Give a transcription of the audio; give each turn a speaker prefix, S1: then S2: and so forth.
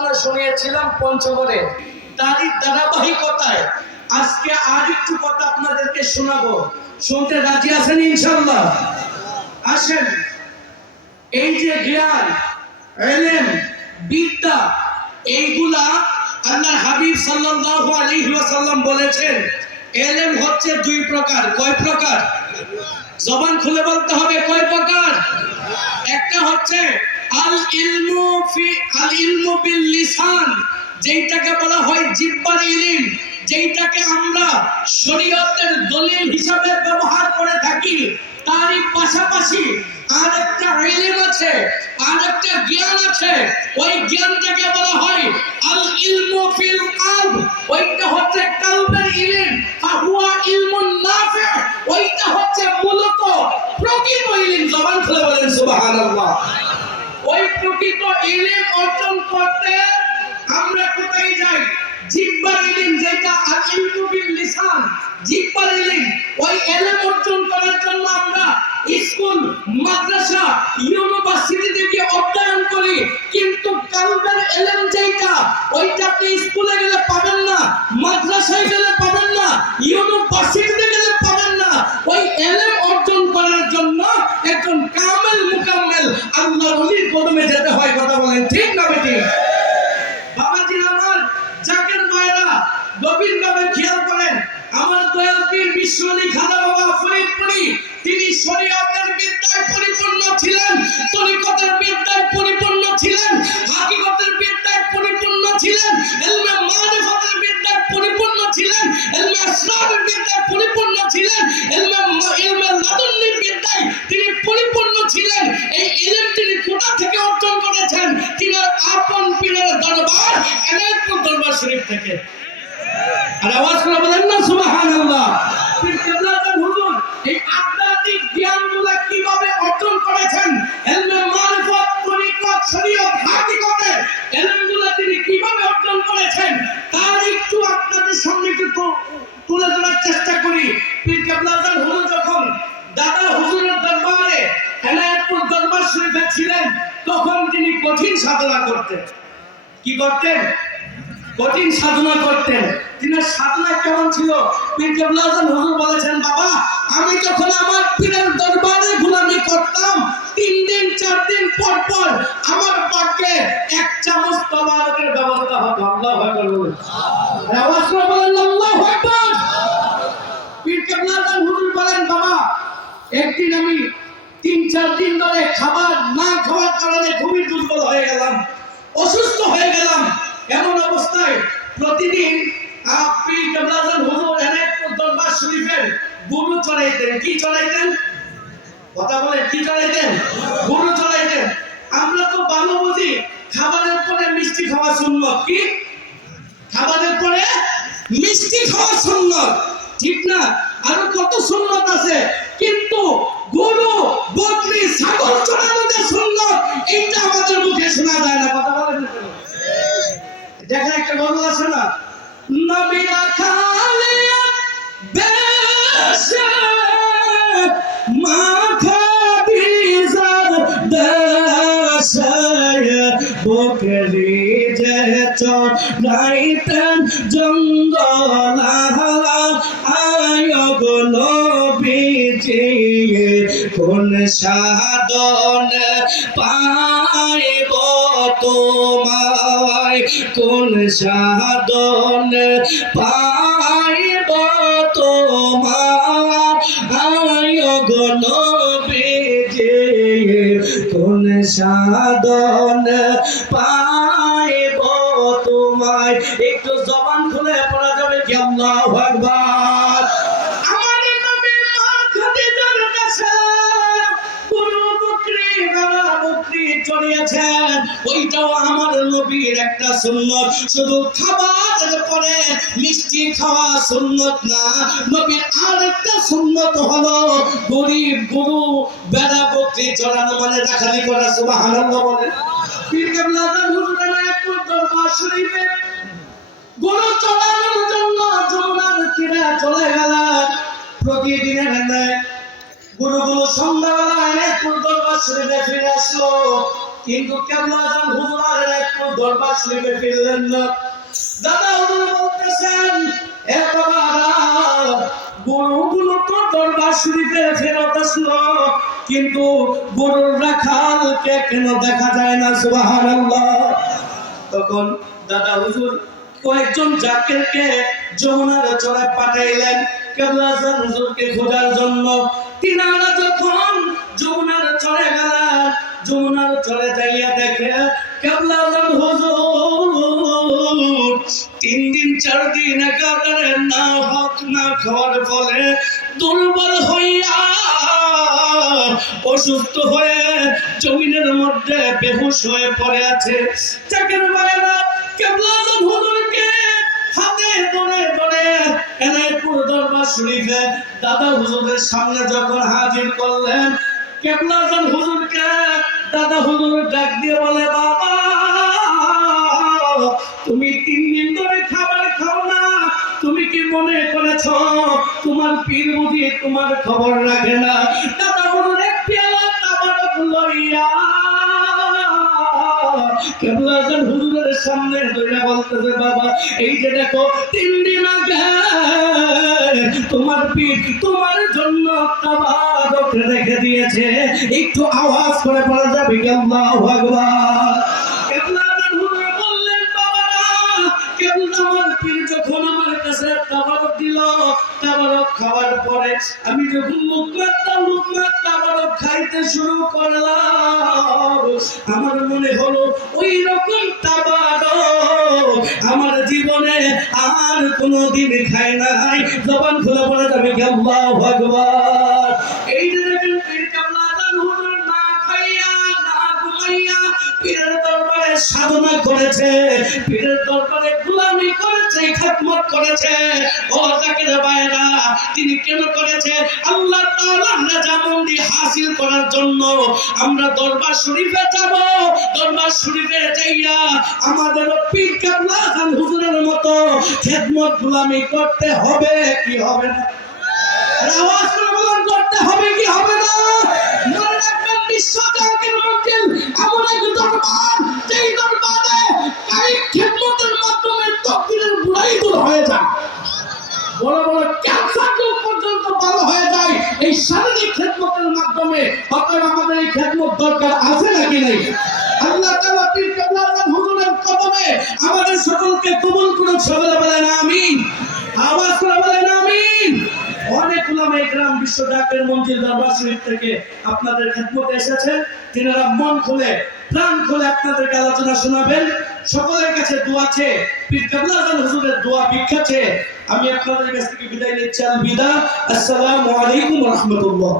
S1: আলোচনা শুনিয়েছিলাম পঞ্চগড়ে। তারই ধারাবাহিকতায় আজকে আর একটু কথা আপনাদেরকে শোনাবো। শুনতে রাজি আছেন ইনশাল্লাহ আসেন। এই যে জ্ঞান, এলেম, বিদ্যা, এইগুলা আল্লাহ হাবিব সাল্লাল্লাহু আলাইহি ওয়াসাল্লাম বলেছেন, এলেম হচ্ছে দুই প্রকার। কয় প্রকার? জবান খুলে বলতে হবে, কয় প্রকার? একটা হচ্ছে আল ইলমু ফি আল ইলমু বিল লিসান যেটাকে বলা হয় জিব্বার ইলম, যেইটাকে আমরা শরীয়তের দলিল হিসাবে ব্যবহার করে থাকি, তারই পাশাপাশি আর একটা ইলম আছে আর একটা জ্ঞান আছে। ওই জ্ঞানটাকে বলা হয় জিব্বার ইলম যেটা আল ইলমু বিল লিসান, জিব্বার ইলম ওই ইলম অর্জন করার জন্য আমরা স্কুল, মাদ্রাসা ইউনিভার্সিটিতে গিয়ে অধ্যয়ন করি। কিন্তু কালবের ইলম যেটা ওইটা আপনি স্কুলে গেলে পাবেন না, মাদ্রাসায় গেলে পাবেন না, ইউনিভার্সিটিতে গেলে পাবেন না। ওই ইলম অর্জন করার জন্য একজন কামেল মুকাম্মেল আল্লাহর ওলির কদমে যেতে হয়, কথা বলেন ঠিক না বেটি? শরীফ আর আওয়াজ করে বলেন না, সুবহানাল্লাহ। তার একটু আপনাদের সামনে একটু তুলে ধরার চেষ্টা করি। পীর কেবলা হুজুর, যখন দাদা হুজুরের দরবারে এনায়তপুর দরবার শরীফে ছিলেন, তখন তিনি কঠিন সাধনা করতেন। কি করতেন? কঠিন সাধনা করতেন। তিনি সাধনা কেমন ছিল? পীর কেবলা আজম হুজুর বলেছেন, বাবা, আমি যখন আমার পীরের দরবারে গোলামি করতাম, তিন দিন, চার দিন পর পর আমার পক্ষে এক চামচ তবারকের ব্যবস্থা হতো। আল্লাহ আওয়াজ করে বলেন, আল্লাহ পীর কেবলা হুজুর বলেন, বাবা, একদিন আমি তিন, চার দিন ধরে খাবার না খাওয়ার কারণে খুবই দুর্বল হয়ে গেলাম, অসুস্থ হয়ে গেলাম। এমন অবস্থায় প্রতিদিন আপনি কেবলাজান হুজুর এনায়তপুর দরবার শরীফের গরু চড়াইতেন। কি চড়াইতেন? কথা বলে, কি চড়াইতেন? গরু চড়াইতেন। আমরা তো ভালো বুঝি, খাবারের পরে মিষ্টি খাওয়া সুন্নত, কি? খাবারের পরে মিষ্টি খাওয়া সুন্নত। ঠিক না? আরও কত সুন্নত আছে। কিন্তু গরু, বকরি, ছাগল চড়ানো যে সুন্নত এইটা আমাদের মুখে শোনা যায় না। কথা কেন? দেখেন একটা গল্প আছে না, নবীরা খালিয়া বেশে মাথা বিজার দেশে বকরি যে চড়াইতেন জঙ্গল আয়োগ নবীজি কোন সাধন পাইব তোমায় কোন সাধন পাইব তোমার? গণ বেজে কোন সাধন সুন্নত, শুধু খাবারের পরে মিষ্টি খাওয়া সুন্নত না। নবীর আরেকটা সুন্নত হলো গরিব গরু বেড়া, বকরি চড়ানো মানে রাখালি করা, সুবহানাল্লাহ বলে। চলে গেলেন প্রতিদিনের ন্যায় গরুগুলো সন্ধ্যাবেলা অনেক দরবার শরীফে ফিরে আসলো। কিন্তু কেবল একটু দরবার শরীফে ফিরলেন না। দাদা, হুজুর বলতেছেন তো দরবার শরীফে ফেরত কিন্তু গরুর রাখালকে কেন দেখা যায় না? সুবহানাল্লাহ। তখন দাদা, হুজুর কয়েকজন জাকিরকে যমুনার চড়ে পাঠাইলেন। কেবলাজান হুজুরকে খোঁজার জন্য? তিনারা অসুস্থ হয়ে জমিনের মধ্যে বেহুশ হয়ে পড়ে আছে। চাকের কেবলাজান হুজুরকে হাতে ধরে ধরে দরবার শরীফে দাদা হুজুরের সামনে যখন হাজির করলেন হুজুরকে দাদা হুজুর ডাক দিয়ে বলে, বাবা, তুমি তিন দিন ধরে খাবার খাও না। তুমি কি মনে করেছ, তোমার পীর বুঝি তোমার খবর রাখে না? কেবলাজান হুজুরের সামনে ধরে বলতেছে বাবা, এই যে দেখো তিন দিন আগে তোমার পীর তোমার জন্য তাবারক রেখে দিয়েছে। একটু আওয়াজ করে পড়া যাবে কেবল তাবারক খাওয়ার পরে আমি যখন লুকমাত্তা লুকমাত্তা তাবারক খাইতে শুরু করলাম। আমার মনে হলো ওই রকম আমার জীবনে আর কোনো দিন খায় নাই। জবান খোলা পড়ে যাবে কি ভগবান এই যে দেখেন সাধনা করেছে। পীরের দরবারে খেদমত করেছে। ও জাকির ভাইরা তিনি কেন করেছে? আল্লাহ তাআলার রাজামন্দি হাসিল করার জন্য। আমরা দরবার শরীফে যাব, দরবার শরীফে যাইয়া আমাদের পীর কাবলা খান হুজুরের মতো খেদমত গোলামি করতে হবে কি হবে না? আওয়াজ করে বলুন, করতে হবে কি হবে না? মনে রাখবেন খেদমত দরকার আছে নাকি নাই? আল্লাহ তাআলা পীর হুজুরের কদমে আমাদের সকলকে কবুল করুন সকলে বলেন আমিন। আওয়াজ করে বলেন আমিন। অনেক উলামা ইকরাম বিশ্ব ডাকের মঞ্জিল দরবার শরীফ থেকে আপনাদের তিনারা মন খুলে, প্রাণ খুলে আপনাদেরকে আলোচনা শোনাবেন। সকলের কাছে দোয়া চেয়ে, পীর কেবলা আজান হুজুরের দোয়া ভিক্ষা আমি আপনাদের কাছ থেকে বিদায় নিচ্ছি। আল বিদা আসসালামু আলাইকুম রাহমাতুল্লাহ।